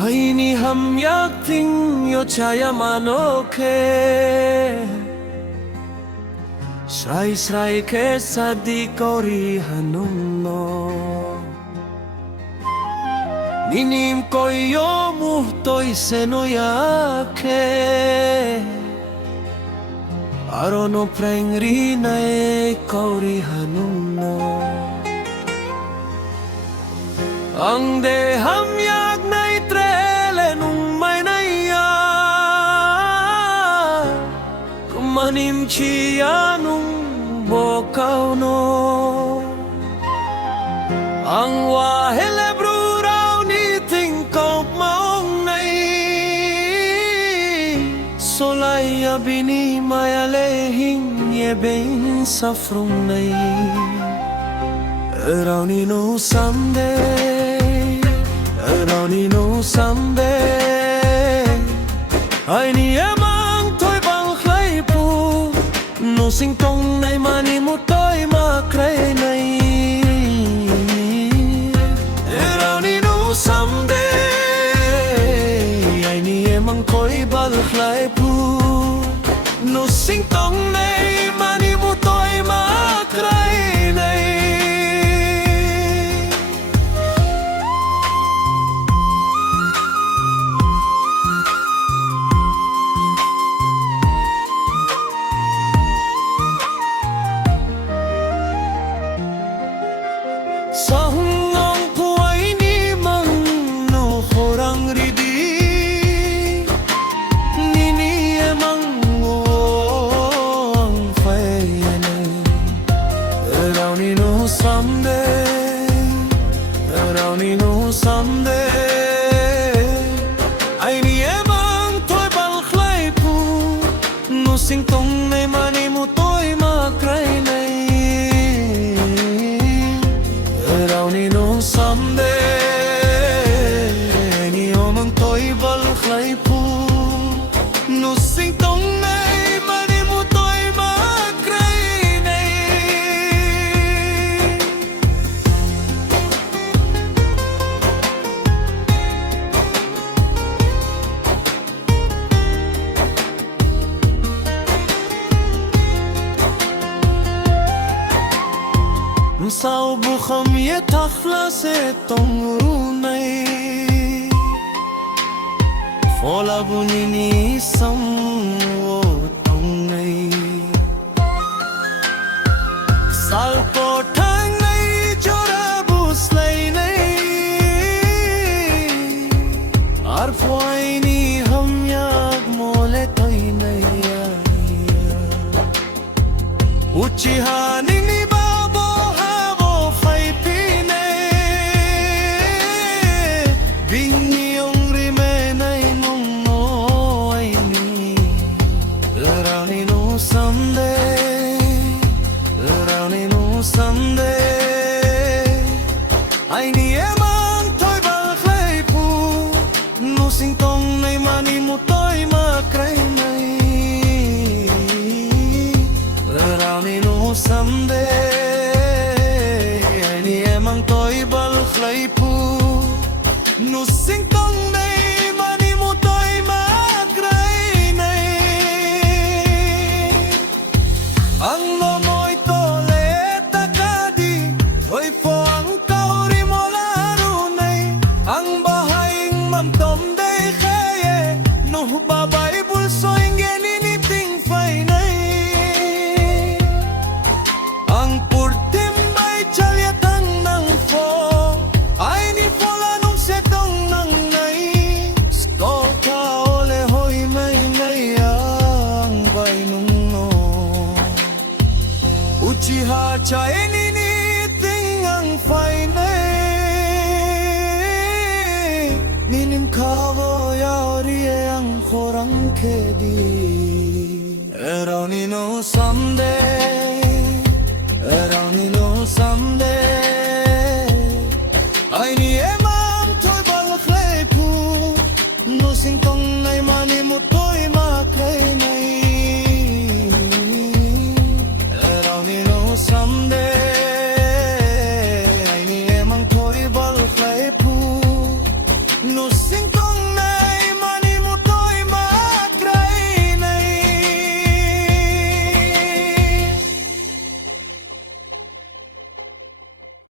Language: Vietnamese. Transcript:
Ini ham yak ting yo chaya manoke Srai srai ke sadi kori hanum no Ninim koi yo muhtoi seno yake Arono prengri nae kori hanum no Ang de ham yak nai trele nung mai nai ya Kumanim chia nung bokau no Ang wa hele bru rau ni ting kop maong nai Solai abini maya lehing ye ben safrung nai Rau ni no someday Rani no someday Ai ni emang toi bang khlai pu No sing tong nai mani mu toi ma krai nai Rani no someday Ai ni emang toi bang khlai pu No sing tong nai mani mu toi ma krai nai Sahungong puai ni mang no horang ridi Nini emang ngong fai nai Rau ni no someday Rau ni no someday Ai ni emang toi bal khlai pu No sing tong nai mani mu toi ma krai nai someday Ni omang toi bal khlai pu No sing tong nai mani mu toi ma krai nai Sao bu kham ye takhla se tong ru nai Fola bunini sam wo tong nai Sal po thang nai chora bus lai nai Ar phoi ni ham yak mole toi nai Uchi hani ni someday Ai ni emang toi bal khlai pu No sing tong nai mani mu toi ma krai nai Rau ni no someday Ai ni emang toi bal khlai pu No sing tong nai mani mu toi ma krai nai Ang lo moi to Babay bulsoy ngeni ni ting fay nai Ang purtim bay chalya tang nang fo Ay ni pola nung setong nang nai Skol ka ole hoy may nai ang bay nung no Uchiha cha eni ni ting ang fay nai Ninim kawo yaori ang khorang khedi Rau ni no someday Rau ni no someday Ai ni emang toi bal khlai pu No sing tong